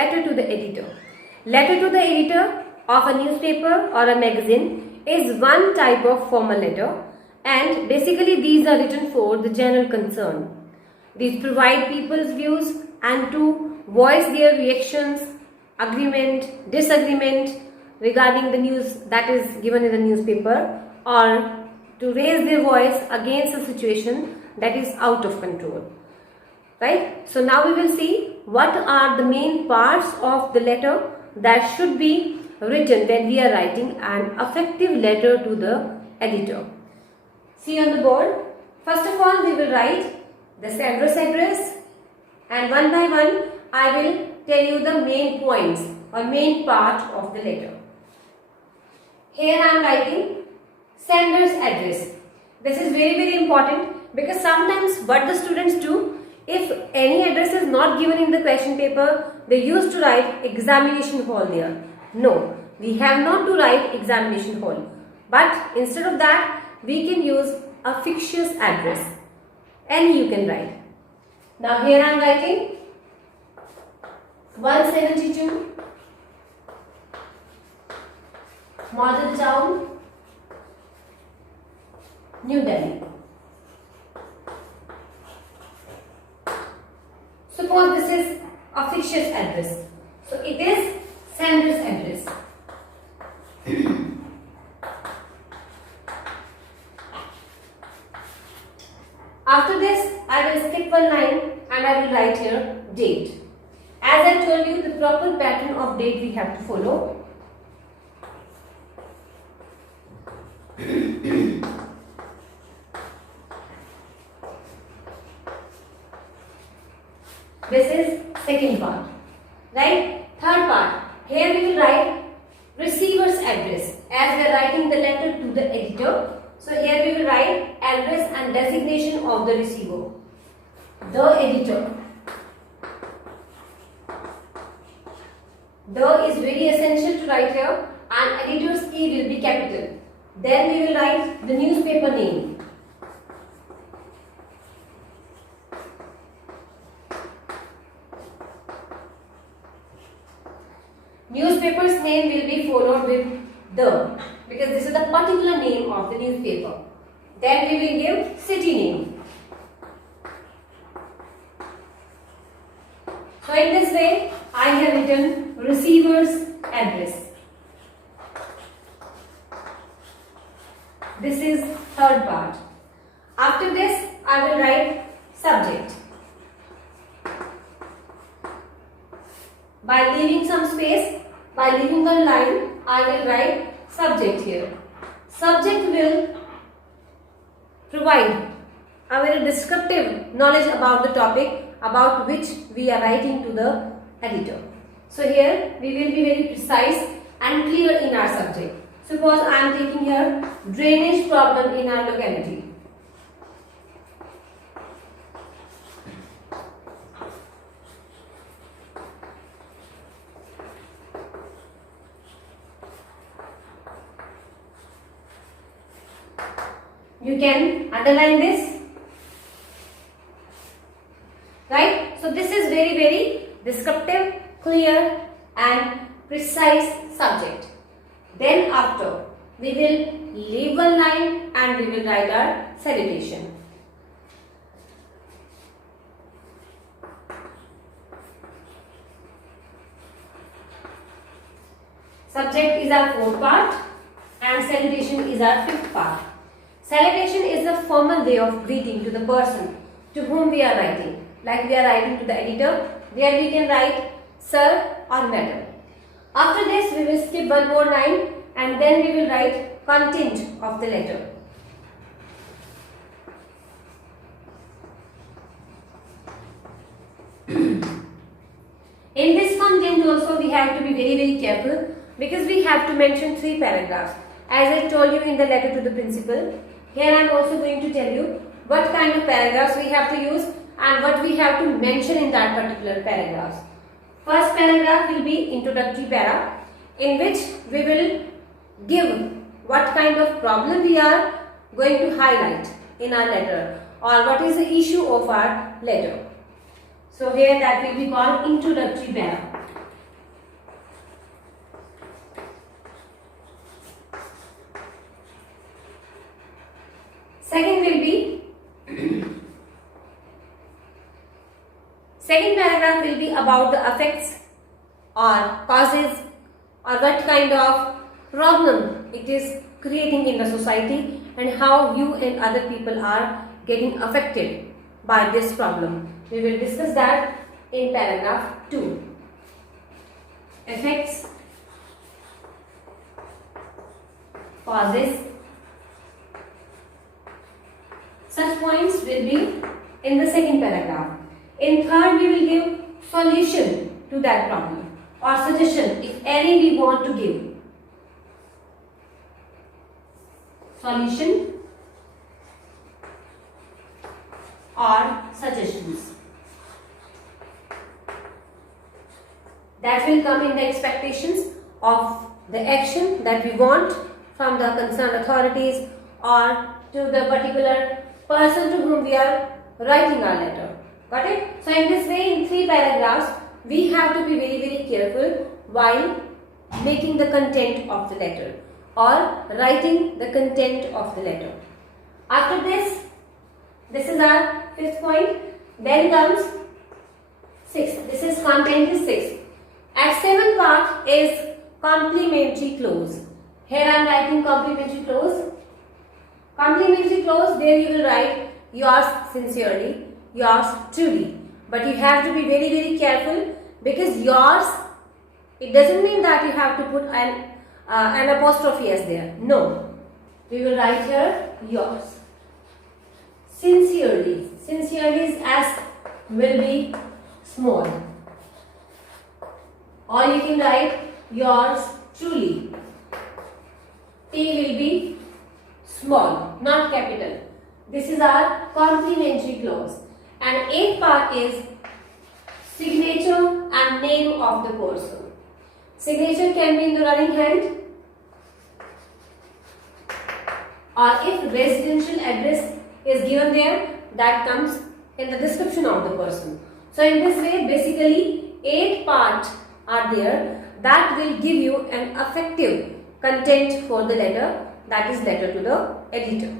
letter to the editor. Letter to the editor of a newspaper or a magazine is one type of formal letter, and basically these are written for the general concern. These provide people's views and to voice their reactions, agreement, disagreement regarding the news that is given in the newspaper, or to raise their voice against a situation that is out of control. Right? So now we will see what are the main parts of the letter that should be written when we are writing an effective letter to the editor. See on the board. First of all, we will write the sender's address, and one by one I will tell you the main points or main part of the letter. Here I am writing sender's address. This is very important because sometimes what the students do, if any address is not given in the question paper, they used to write examination hall there. No, we have not to write examination hall, but instead of that we can use a fictitious address. Any you can write. Now here I am writing 172 Model Town, New Delhi. Suppose this is a fictitious address. So it is sender's address. After this, I will skip one line and I will write here date. As I told you, the proper pattern of date we have to follow. This is second part. Right? Third part. Here we will write receiver's address. As we are writing the letter to the editor, so here we will write address and designation of the receiver. The editor. The is very essential to write here, and editor's E will be capital. Then we will write the newspaper name. Newspaper's name will be followed with the, because this is the particular name of the newspaper. Then we will give city name. So in this way, I have written receiver's address. This is third part. After this, I will write subject. By leaving some space, by leaving one line, I will write subject here. Subject will provide a very descriptive knowledge about the topic about which we are writing to the editor. So here we will be very precise and clear in our subject. Suppose I am taking here drainage problem in our locality. You can underline this, right? So this is very descriptive, clear and precise subject. Then after, we will leave one line and we will write our salutation. Subject is our fourth part and salutation is our fifth part. Salutation is a formal way of greeting to the person to whom we are writing. Like we are writing to the editor, there we can write sir or madam. After this, we will skip one more line and then we will write content of the letter. In this content also we have to be very careful because we have to mention 3 paragraphs. As I told you in the letter to the principal, here I am also going to tell you what kind of paragraphs we have to use and what we have to mention in that particular paragraphs. First paragraph will be introductory para, in which we will give what kind of problem we are going to highlight in our letter or what is the issue of our letter. So here that will be called introductory para. Second paragraph will be about the effects or causes or what kind of problem it is creating in the society and how you and other people are getting affected by this problem. We will discuss that in paragraph 2. Effects, causes. Such points will be in the second paragraph. In third, we will give solution to that problem or suggestion if any we want to give. Solution or suggestions. That will come in the expectations of the action that we want from the concerned authorities or to the particular person to whom we are writing our letter. Got it? So in this way, in 3 paragraphs, we have to be very careful while making the content of the letter or writing the content of the letter. After this is our 5th point. Then comes 6th. This is content is 6th. At 7th part is complementary clause. Here I am writing complementary clause. Complementary clause, there you will write yours sincerely, yours truly. But you have to be very careful because yours, it doesn't mean that you have to put an apostrophe as there. No. We will write here yours. Sincerely. Sincerely's S will be small. Or you can write yours truly. T will be small, not capital. This is our complementary clause. And 8th part is signature and name of the person. Signature can be in the running hand or if residential address is given there, that comes in the description of the person. So in this way, basically 8 parts are there that will give you an effective content for the letter, that is letter to the editor.